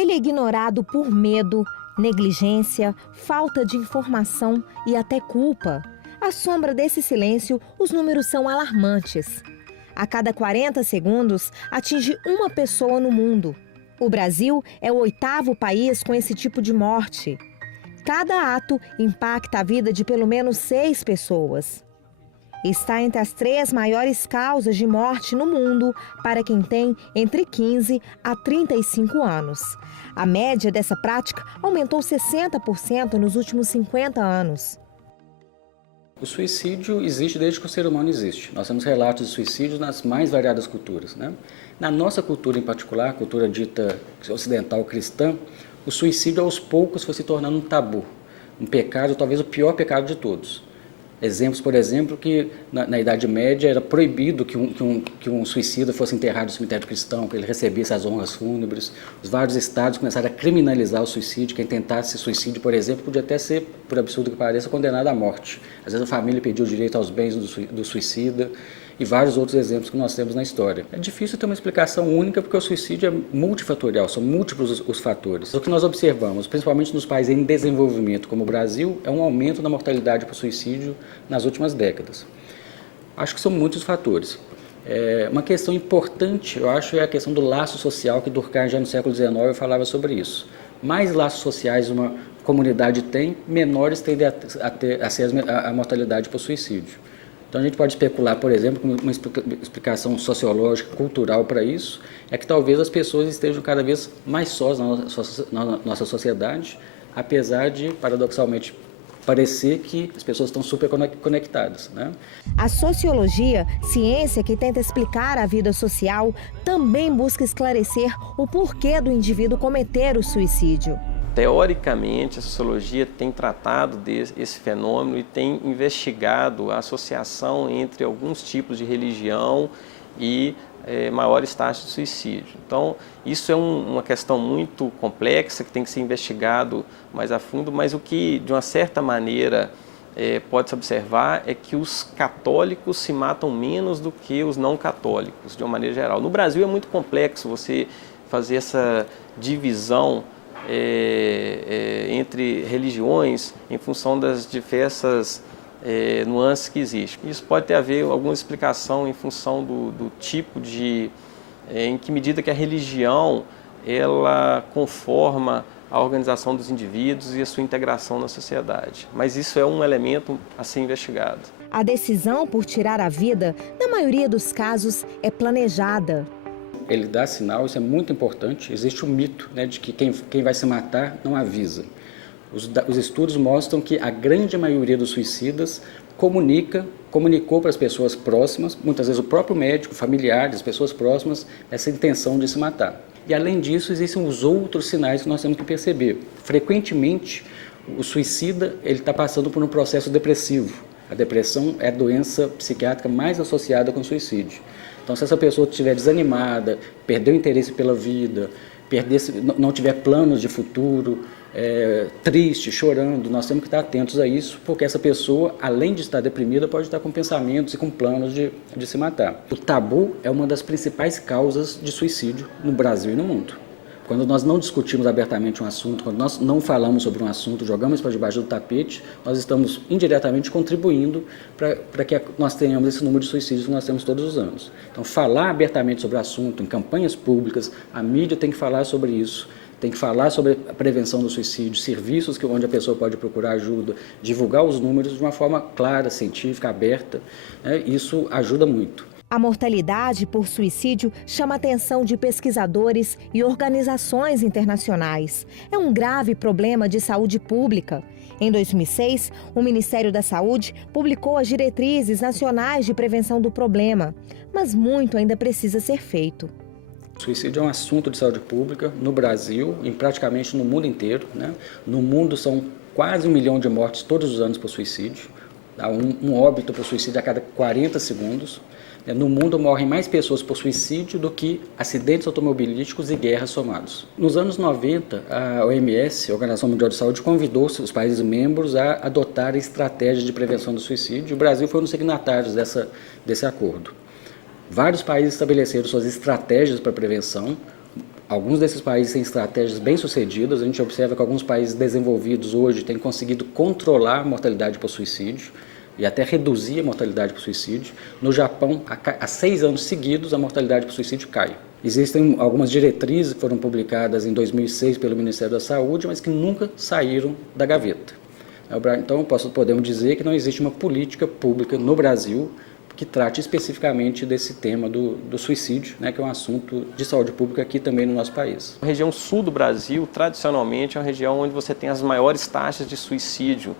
Ele é ignorado por medo, negligência, falta de informação e até culpa. À sombra desse silêncio, os números são alarmantes. A cada 40 segundos, atinge uma pessoa no mundo. O Brasil é o 8º país com esse tipo de morte. Cada ato impacta a vida de pelo menos 6 pessoas. Está entre as 3 maiores causas de morte no mundo para quem tem entre 15 a 35 anos. A média dessa prática aumentou 60% nos últimos 50 anos. O suicídio existe desde que o ser humano existe. Nós temos relatos de suicídio nas mais variadas culturas, né? Na nossa cultura em particular, a cultura dita ocidental cristã, o suicídio aos poucos foi se tornando um tabu, um pecado, talvez o pior pecado de todos. Exemplos, por exemplo, que na Idade Média era proibido que um suicida fosse enterrado no cemitério cristão, que ele recebesse as honras fúnebres. Os vários estados começaram a criminalizar o suicídio. Quem tentasse suicídio, por exemplo, podia até ser, por absurdo que pareça, condenado à morte. Às vezes a família pediu o direito aos bens do suicida e vários outros exemplos que nós temos na história. É difícil ter uma explicação única porque o suicídio é multifatorial, são múltiplos os fatores. O que nós observamos, principalmente nos países em desenvolvimento como o Brasil, é um aumento da mortalidade por suicídio nas últimas décadas. Acho que são muitos fatores. Uma questão importante, eu acho, é a questão do laço social, que Durkheim já no século XIX falava sobre isso. Mais laços sociais uma comunidade tem, menores tendem a ser a mortalidade por suicídio. Então a gente pode especular, por exemplo, com uma explicação sociológica, cultural para isso, é que talvez as pessoas estejam cada vez mais sós na nossa sociedade, apesar de, paradoxalmente, parecer que as pessoas estão super conectadas, né? A sociologia, ciência que tenta explicar a vida social, também busca esclarecer o porquê do indivíduo cometer o suicídio. Teoricamente, a sociologia tem tratado desse fenômeno e tem investigado a associação entre alguns tipos de religião e maiores taxas de suicídio. Então, isso é uma questão muito complexa que tem que ser investigado mais a fundo, mas o que, de uma certa maneira, pode-se observar é que os católicos se matam menos do que os não católicos, de uma maneira geral. No Brasil é muito complexo você fazer essa divisão entre religiões em função das diversas nuances que existem. Isso pode ter a ver alguma explicação em função do tipo de... em que medida que a religião ela conforma a organização dos indivíduos e a sua integração na sociedade. Mas isso é um elemento a ser investigado. A decisão por tirar a vida, na maioria dos casos, é planejada. Ele dá sinal, isso é muito importante. Existe um mito, né, de que quem vai se matar não avisa. Os estudos mostram que a grande maioria dos suicidas comunicou para as pessoas próximas, muitas vezes o próprio médico, familiares, as pessoas próximas, essa intenção de se matar. E além disso, existem os outros sinais que nós temos que perceber. Frequentemente, o suicida está passando por um processo depressivo. A depressão é a doença psiquiátrica mais associada com o suicídio. Então, se essa pessoa estiver desanimada, perdeu o interesse pela vida, não tiver planos de futuro, triste, chorando, nós temos que estar atentos a isso, porque essa pessoa, além de estar deprimida, pode estar com pensamentos e com planos de se matar. O tabu é uma das principais causas de suicídio no Brasil e no mundo. Quando nós não discutimos abertamente um assunto, quando nós não falamos sobre um assunto, jogamos para debaixo do tapete, nós estamos indiretamente contribuindo para que nós tenhamos esse número de suicídios que nós temos todos os anos. Então, falar abertamente sobre o assunto, em campanhas públicas, a mídia tem que falar sobre isso, tem que falar sobre a prevenção do suicídio, serviços onde a pessoa pode procurar ajuda, divulgar os números de uma forma clara, científica, aberta, né? Isso ajuda muito. A mortalidade por suicídio chama a atenção de pesquisadores e organizações internacionais. É um grave problema de saúde pública. Em 2006, o Ministério da Saúde publicou as diretrizes nacionais de prevenção do problema, mas muito ainda precisa ser feito. O suicídio é um assunto de saúde pública no Brasil e praticamente no mundo inteiro, né? No mundo são quase 1 milhão de mortes todos os anos por suicídio. Há um óbito por suicídio a cada 40 segundos. No mundo morrem mais pessoas por suicídio do que acidentes automobilísticos e guerras somados. Nos anos 90, a OMS, a Organização Mundial de Saúde, convidou os países membros a adotar estratégias de prevenção do suicídio. O Brasil foi um dos signatários desse acordo. Vários países estabeleceram suas estratégias para prevenção. Alguns desses países têm estratégias bem-sucedidas. A gente observa que alguns países desenvolvidos hoje têm conseguido controlar a mortalidade por suicídio e até reduzir a mortalidade por suicídio. No Japão, há 6 anos seguidos, a mortalidade por suicídio cai. Existem algumas diretrizes que foram publicadas em 2006 pelo Ministério da Saúde, mas que nunca saíram da gaveta. Então, podemos dizer que não existe uma política pública no Brasil que trate especificamente desse tema do suicídio, né, que é um assunto de saúde pública aqui também no nosso país. A região sul do Brasil, tradicionalmente, é uma região onde você tem as maiores taxas de suicídio,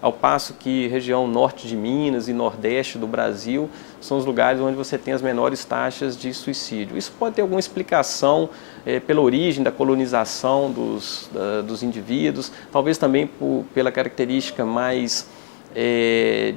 ao passo que região norte de Minas e nordeste do Brasil são os lugares onde você tem as menores taxas de suicídio. Isso pode ter alguma explicação pela origem da colonização dos indivíduos, talvez também pela característica mais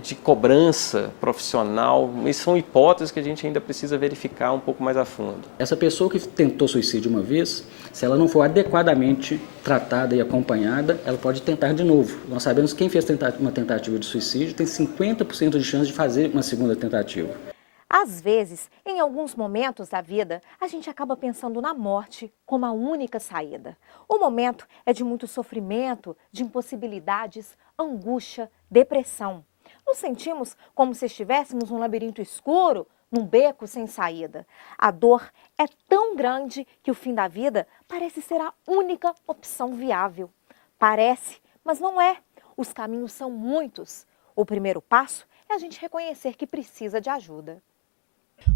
de cobrança profissional, mas são hipóteses que a gente ainda precisa verificar um pouco mais a fundo. Essa pessoa que tentou suicídio uma vez, se ela não for adequadamente tratada e acompanhada, ela pode tentar de novo. Nós sabemos que quem fez uma tentativa de suicídio tem 50% de chance de fazer uma segunda tentativa. Às vezes, em alguns momentos da vida, a gente acaba pensando na morte como a única saída. O momento é de muito sofrimento, de impossibilidades, angústia, depressão. Nos sentimos como se estivéssemos num labirinto escuro, num beco sem saída. A dor é tão grande que o fim da vida parece ser a única opção viável. Parece, mas não é. Os caminhos são muitos. O primeiro passo é a gente reconhecer que precisa de ajuda.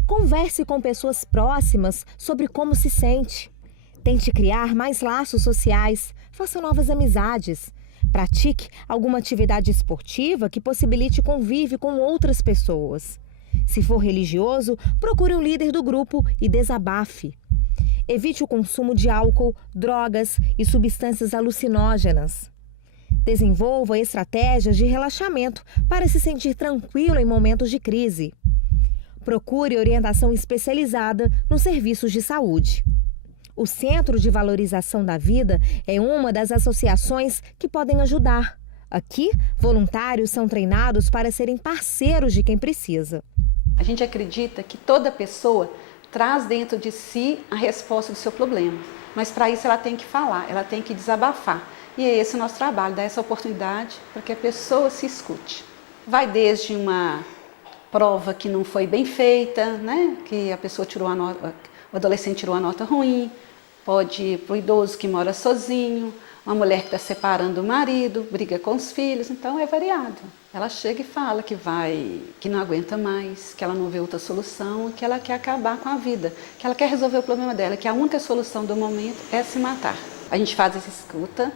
Converse com pessoas próximas sobre como se sente. Tente criar mais laços sociais, faça novas amizades. Pratique alguma atividade esportiva que possibilite convívio com outras pessoas. Se for religioso, procure um líder do grupo e desabafe. Evite o consumo de álcool, drogas e substâncias alucinógenas. Desenvolva estratégias de relaxamento para se sentir tranquilo em momentos de crise. Procure orientação especializada nos serviços de saúde. O Centro de Valorização da Vida é uma das associações que podem ajudar. Aqui, voluntários são treinados para serem parceiros de quem precisa. A gente acredita que toda pessoa traz dentro de si a resposta do seu problema, mas para isso ela tem que falar, ela tem que desabafar. E é esse o nosso trabalho, dar essa oportunidade para que a pessoa se escute. Vai desde uma prova que não foi bem feita, né? Que a pessoa o adolescente tirou a nota ruim, pode ir para o idoso que mora sozinho, uma mulher que está separando do marido, briga com os filhos, então é variado. Ela chega e fala que não aguenta mais, que ela não vê outra solução, que ela quer acabar com a vida, que ela quer resolver o problema dela, que a única solução do momento é se matar. A gente faz essa escuta,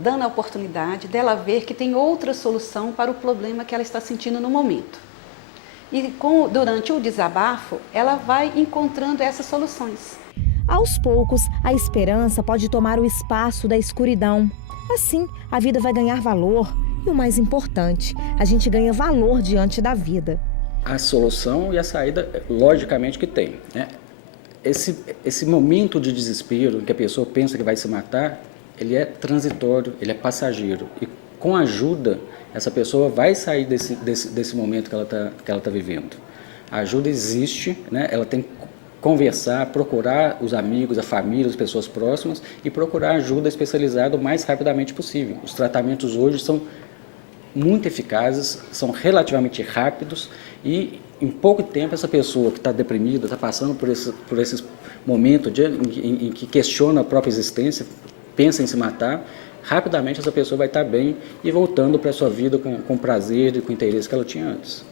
dando a oportunidade dela ver que tem outra solução para o problema que ela está sentindo no momento. E durante o desabafo, ela vai encontrando essas soluções. Aos poucos, a esperança pode tomar o espaço da escuridão. Assim, a vida vai ganhar valor e, o mais importante, a gente ganha valor diante da vida. A solução e a saída, logicamente que tem, né? Esse momento de desespero, em que a pessoa pensa que vai se matar, ele é transitório, ele é passageiro. E com ajuda, essa pessoa vai sair desse momento que ela tá vivendo. A ajuda existe, né? Ela tem que conversar, procurar os amigos, a família, as pessoas próximas e procurar ajuda especializada o mais rapidamente possível. Os tratamentos hoje são muito eficazes, são relativamente rápidos e em pouco tempo essa pessoa que está deprimida, está passando por esses momentos em que questiona a própria existência, pensa em se matar, rapidamente essa pessoa vai estar bem e voltando para a sua vida com prazer e com interesse que ela tinha antes.